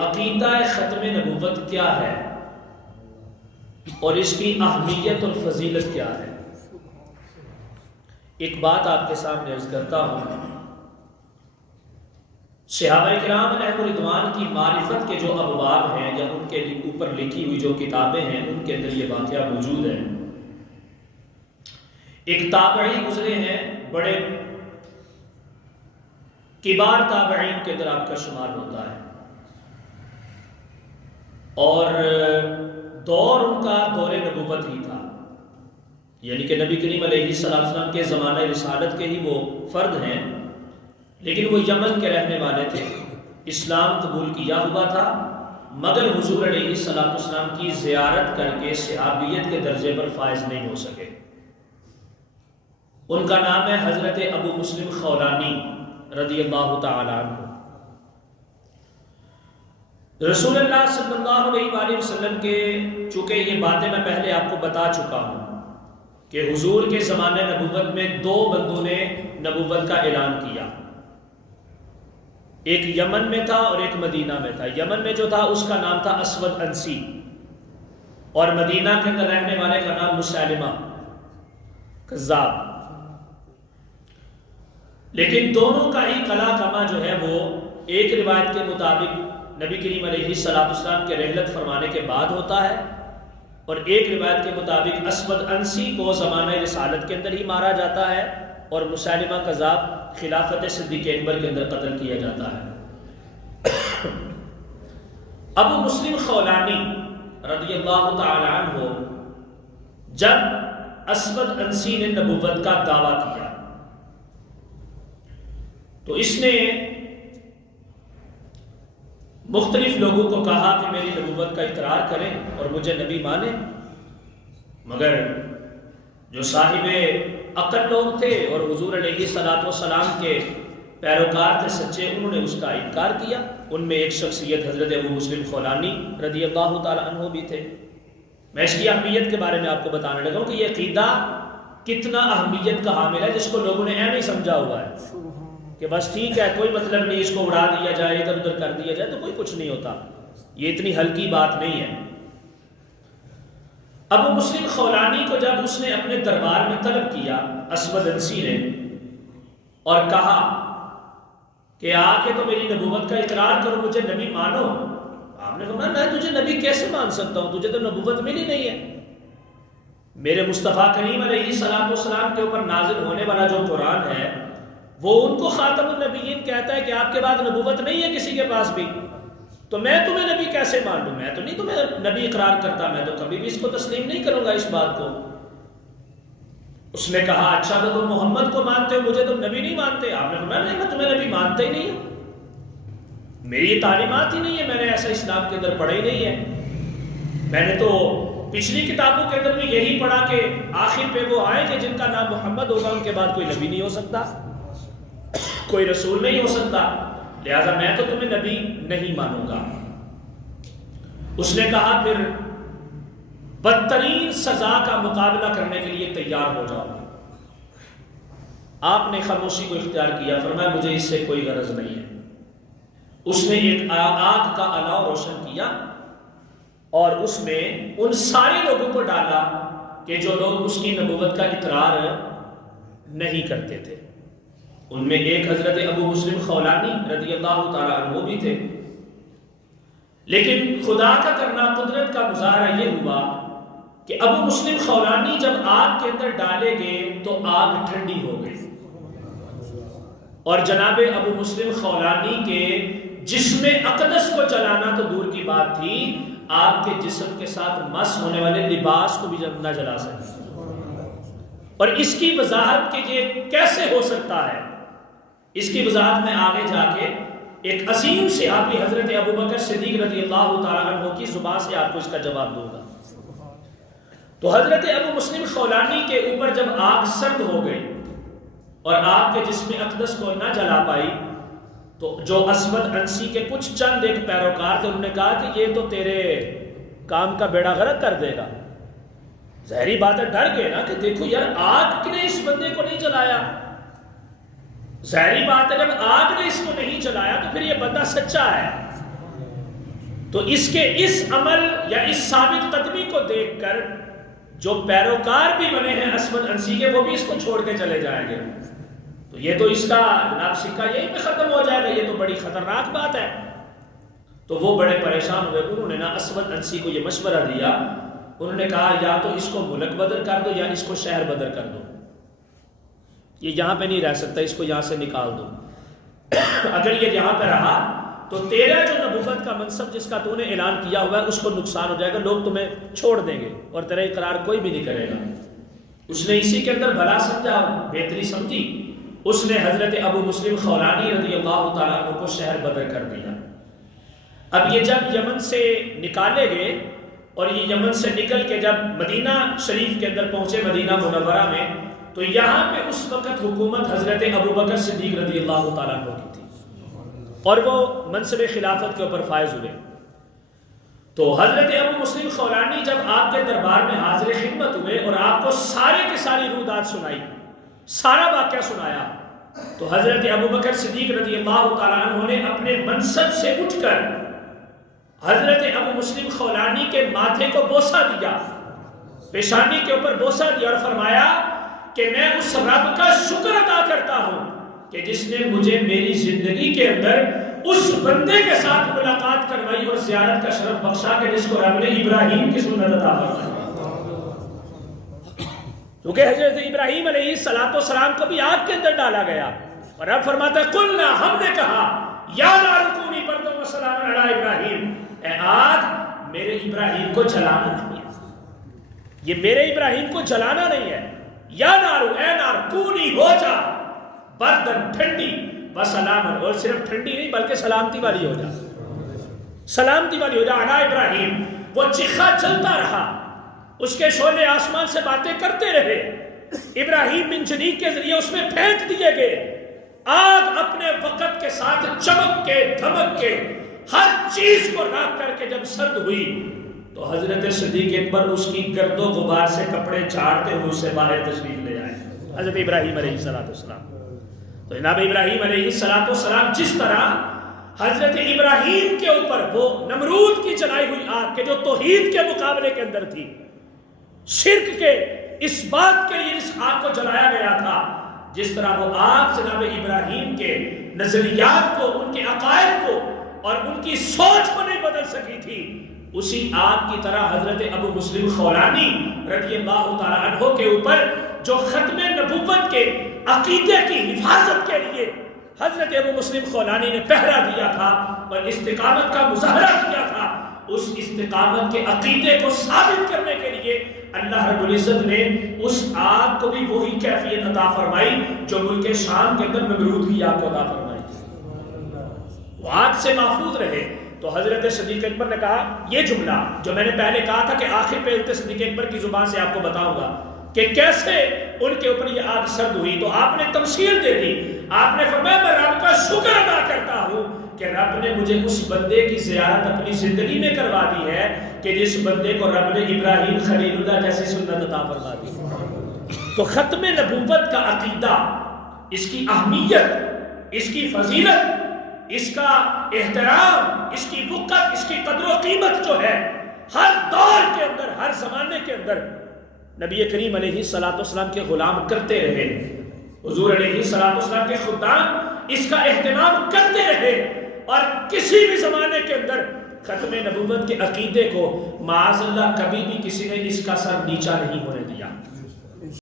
عقیدہ ختم نبوت کیا ہے اور اس کی اہمیت اور فضیلت کیا ہے؟ ایک بات آپ کے سامنے عرض کرتا ہوں۔ صحابہ کرام علیہ رضوان کی معرفت کے جو ابواب ہیں یا ان کے اوپر لکھی ہوئی جو کتابیں ہیں ان کے اندر یہ واقعہ موجود ہے۔ ایک تابعی گزرے ہیں، بڑے کبار تابعین کے اندر آپ کا شمار ہوتا ہے، اور دور ان کا دور نبوت ہی تھا، یعنی کہ نبی کریم علیہ السلام کے زمانہ رسالت کے ہی وہ فرد ہیں، لیکن وہ یمن کے رہنے والے تھے، اسلام قبول کیا ہوا تھا، مگر حضور علیہ السلام کی زیارت کر کے صحابیت کے درجے پر فائز نہیں ہو سکے۔ ان کا نام ہے حضرت ابو مسلم خولانی رضی اللہ تعالیٰ عنہ۔ رسول اللہ صلی اللہ علیہ وآلہ وسلم کے، چونکہ یہ باتیں میں پہلے آپ کو بتا چکا ہوں کہ حضور کے زمانے نبوت میں دو بندوں نے نبوت کا اعلان کیا، ایک یمن میں تھا اور ایک مدینہ میں تھا۔ یمن میں جو تھا اس کا نام تھا اسود انسی، اور مدینہ کے اندر رہنے والے کا نام مسلمہ کذاب۔ لیکن دونوں کا ہی کلا کما جو ہے وہ ایک روایت کے مطابق نبی کریم علیہ السلام کے رحلت فرمانے کے بعد ہوتا ہے، اور ایک روایت کے مطابق اسود انسی کو زمانہ رسالت کے اندر ہی مارا جاتا ہے، اور مسلمہ کذاب خلافت صدیق اکبر کے اندر قتل کیا جاتا ہے۔ ابو مسلم خولانی رضی اللہ تعالی عنہ جب اسود انسی نے نبوت کا دعویٰ کیا تو اس نے مختلف لوگوں کو کہا کہ میری نبوت کا اقرار کریں اور مجھے نبی مانیں، مگر جو صاحب عقل لوگ تھے اور حضور علیہ السلام کے پیروکار تھے سچے، انہوں نے اس کا انکار کیا۔ ان میں ایک شخصیت حضرت ابو مسلم خولانی رضی اللہ تعالی عنہ بھی تھے۔ میں اس کی اہمیت کے بارے میں آپ کو بتانے لگا ہوں کہ یہ عقیدہ کتنا اہمیت کا حامل ہے، جس کو لوگوں نے اہم ہی سمجھا ہوا ہے کہ بس ٹھیک ہے، کوئی مطلب نہیں، اس کو اڑا دیا جائے، ادھر ادھر کر دیا جائے تو کوئی کچھ نہیں ہوتا، یہ اتنی ہلکی بات نہیں ہے۔ ابو مسلم خولانی کو جب اس نے اپنے دربار میں طلب کیا اسود انسی نے، اور کہا کہ آ کے تو میری نبوت کا اقرار کرو، مجھے نبی مانو، آپ نے کہا میں تجھے نبی کیسے مان سکتا ہوں، تجھے تو نبوت ملی نہیں ہے۔ میرے مصطفیٰ کریم علیہ السلام کے اوپر نازل ہونے والا جو قرآن ہے وہ ان کو خاتم النبیین کہتا ہے کہ آپ کے بعد نبوت نہیں ہے کسی کے پاس بھی، تو میں تمہیں نبی کیسے مان لوں؟ میں تو نہیں تمہیں نبی اقرار کرتا، میں تو کبھی بھی اس کو تسلیم نہیں کروں گا اس بات کو۔ اس نے کہا اچھا تو تم محمد کو مانتے ہو، مجھے تم نبی نہیں مانتے؟ آپ نے کہا نہیں، میں تمہیں نبی مانتا ہی نہیں ہوں، میری یہ تعلیمات ہی نہیں ہے، میں نے ایسا اسلام کے اندر پڑھا ہی نہیں ہے، میں نے تو پچھلی کتابوں کے اندر بھی یہی پڑھا کہ آخر پہ وہ آئیں گے جن کا نام محمد ہوگا، ان کے بعد کوئی نبی نہیں ہو سکتا، کوئی رسول نہیں ہو سکتا، لہذا میں تو تمہیں نبی نہیں مانوں گا۔ اس نے کہا پھر بدترین سزا کا مقابلہ کرنے کے لیے تیار ہو جاؤ۔ آپ نے خاموشی کو اختیار کیا، فرمایا مجھے اس سے کوئی غرض نہیں ہے۔ اس نے ایک آگ کا الاؤ روشن کیا اور اس میں ان سارے لوگوں کو ڈالا کہ جو لوگ اس کی نبوت کا اقرار نہیں کرتے تھے۔ ان میں ایک حضرت ابو مسلم خولانی رضی اللہ تعالیٰ عنہ بھی تھے، لیکن خدا کا کرنا، قدرت کا مظاہرہ یہ ہوا کہ ابو مسلم خولانی جب آگ کے اندر ڈالے گئے تو آگ ٹھنڈی ہو گئی، اور جناب ابو مسلم خولانی کے جسم اقدس کو جلانا تو دور کی بات تھی، آپ کے جسم کے ساتھ مس ہونے والے لباس کو بھی نہ جلا سکے۔ اور اس کی وضاحت کہ یہ کیسے ہو سکتا ہے، اس کی وضاحت میں آگے جا کے ایک عظیم صحابی حضرت ابو بکر صدیق رضی اللہ تعالیٰ عنہ کی زبان سے آپ کو اس کا جواب دوں گا۔ تو حضرت ابو مسلم خولانی کے اوپر جب آگ سرد ہو گئی اور آپ کے جسم اقدس کو نہ جلا پائی، تو جو اسود انسی کے کچھ چند ایک پیروکار تھے، انہوں نے کہا کہ یہ تو تیرے کام کا بیڑا غرق کر دے گا۔ ظاہری بات ہے، ڈر گئے نا کہ دیکھو یار آگ نے اس بندے کو نہیں جلایا، ظاہری بات ہے جب آگ نے اس کو نہیں جلایا تو پھر یہ بندہ سچا ہے۔ تو اس کے اس عمل یا اس ثابت قدمی کو دیکھ کر جو پیروکار بھی بنے ہیں اسود انسی کے وہ بھی اس کو چھوڑ کے چلے جائیں گے. تو یہ تو اس کا جناب سکہ یہی پہ ختم ہو جائے گا، یہ تو بڑی خطرناک بات ہے. تو وہ بڑے پریشان ہوئے. انہوں نے نا اسود انسی کو یہ مشورہ دیا، انہوں نے کہا یا تو اس کو ملک بدر کر دو یا اس کو شہر بدر کر دو، یہ یہاں پہ نہیں رہ سکتا، اس کو یہاں سے نکال دو. اگر یہ یہاں پہ رہا تو تیرا جو نبوت کا منصب جس کا تو نے اعلان کیا ہوا ہے اس کو نقصان ہو جائے گا، لوگ تمہیں چھوڑ دیں گے اور تیرا اقرار کوئی بھی نہیں کرے گا. اس نے اسی کے اندر بھلا سمجھا، بہتری سمجھی. اس نے حضرت ابو مسلم خولانی رضی اللہ تعالیٰ عنہ کو شہر بدر کر دیا. اب یہ جب یمن سے نکالے گئے اور یہ یمن سے نکل کے جب مدینہ شریف کے اندر پہنچے، مدینہ منورہ میں، تو یہاں پہ اس وقت حکومت حضرت ابو بکر صدیق رضی اللہ تعالیٰ عنہ کی تھی اور وہ منصب خلافت کے اوپر فائز ہوئے. تو حضرت ابو مسلم خولانی جب آپ کے دربار میں حاضر خدمت ہوئے اور آپ کو سارے کی ساری رودات سنائی، سارا واقعہ سنایا، تو حضرت ابو بکر صدیق رضی اللہ تعالیٰ عنہ نے اپنے منصب سے اٹھ کر حضرت ابو مسلم خولانی کے ماتھے کو بوسہ دیا، پیشانی کے اوپر بوسہ دیا اور فرمایا کہ میں اس رب کا شکر ادا کرتا ہوں کہ جس نے مجھے میری زندگی کے اندر اس بندے کے ساتھ ملاقات کروائی اور زیارت کا شرف بخشا کہ جس کو رب نے ابراہیم کی سنت عطا فرمائی. کیونکہ حضرت ابراہیم علیہ السلام کو بھی آگ کے اندر ڈالا گیا اور رب فرماتا ہے قلنا، ہم نے کہا یا نار کونی بردم و سلام علی ابراہیم، اے آگ میرے ابراہیم کو جلانا نہیں ہے، یہ میرے ابراہیم کو جلانا نہیں ہے. یا نارو، اے نار کونی ہو جا بردن ٹھنڈی و سلامن، اور صرف ٹھنڈی نہیں بلکہ سلامتی والی ہو جا، سلامتی والی ہو جا علی ابراہیم. وہ چیخا چلتا رہا، اس کے شعلے آسمان سے باتیں کرتے رہے، ابراہیم منجنیق کے ذریعے اس میں پھینک دیے گئے. آگ اپنے وقت کے ساتھ چمک کے دھمک کے ہر چیز کو راکھ کر کے جب سرد ہوئی تو حضرت صدیق اکبر اس کی گرد و غبار سے کپڑے جھاڑتے ہوئے اسے باہر تشریف لے آئے، حضرت ابراہیم علیہ السلام. تو جناب ابراہیم علیہ السلام جس طرح حضرت ابراہیم کے اوپر وہ نمرود کی جلائی ہوئی آگ کے جو توحید کے مقابلے کے اندر تھی، شرک کے اس بات کے لیے اس آگ کو جلایا گیا تھا، جس طرح وہ آگ جناب ابراہیم کے نظریات کو، ان کے عقائد کو اور ان کی سوچ کو نہیں بدل سکی تھی، اسی آگ کی طرح حضرت ابو مسلم خولانی رضی اللہ تعالیٰ عنہ کے اوپر جو ختم نبوت کے عقیدے کی حفاظت کے لیے حضرت ابو مسلم خولانی نے پہرا دیا تھا اور استقامت کا مظاہرہ کیا تھا، اس استقامت کے عقیدے کو ثابت کرنے کے لیے اللہ رب العزت نے اس آگ کو بھی وہی کیفیت عطا فرمائی جو ملک شام کے اندر نمرود کی آگ کو عطا فرمائی. وہ آگ سے محفوظ رہے. تو حضرت صدیق اکبر نے کہا یہ جملہ جو میں نے پہلے کہا تھا کہ آخر پہ حضرت صدیق اکبر کی زبان سے آپ کو بتاؤں گا کہ کیسے ان کے اوپر یہ آگ سرد ہوئی. تو آپ نے تمثیل دے دی، آپ نے فرمایا میں رب کا شکر ادا کرتا ہوں کہ رب نے مجھے اس بندے کی زیارت اپنی زندگی میں کروا دی ہے کہ جس بندے کو رب نے ابراہیم خلیل اللہ جیسی سنت عطا فرما دی. تو ختم نبوت کا عقیدہ، اس کی اہمیت، اس کی فضیلت، اس کا احترام، اس کی وقت، اس کی قدر و قیمت جو ہے ہر دور کے اندر، ہر زمانے کے اندر نبی کریم علیہ السلام کے غلام کرتے رہے، حضور علیہ السلام کے خدام اس کا اہتمام کرتے رہے اور کسی بھی زمانے کے اندر ختم نبوت کے عقیدے کو معاذ اللہ کبھی بھی کسی نے اس کا سر نیچا نہیں ہونے دیا.